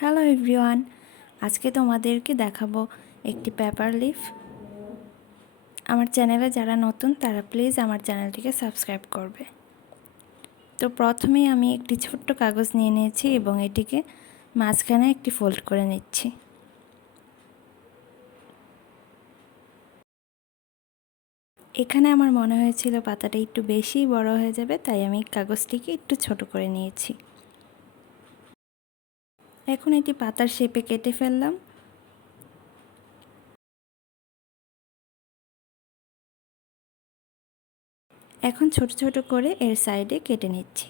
Hello everyone, আজকে তোমাদেরকে দেখাবো একটি পেপার লিফ। আমার চ্যানেলে যারা নতুন তারা প্লিজ আমার চ্যানেলটিকে সাবস্ক্রাইব করবে। তো প্রথমেই আমি একটি ছোট্ট কাগজ নিয়ে নিয়েছি এবং এটিকে মাঝখানে একটি ফোল্ড করে নিচ্ছি। এখানে আমার মনে হয়েছিল পাতাটা একটু বেশি বড় হয়ে যাবে, তাই আমি কাগজটিকে একটু ছোট করে নিয়েছি। এখন এটি পাতার শেপে কেটে ফেললাম। এখন ছোট ছোট করে এর সাইডে কেটে নিচ্ছি।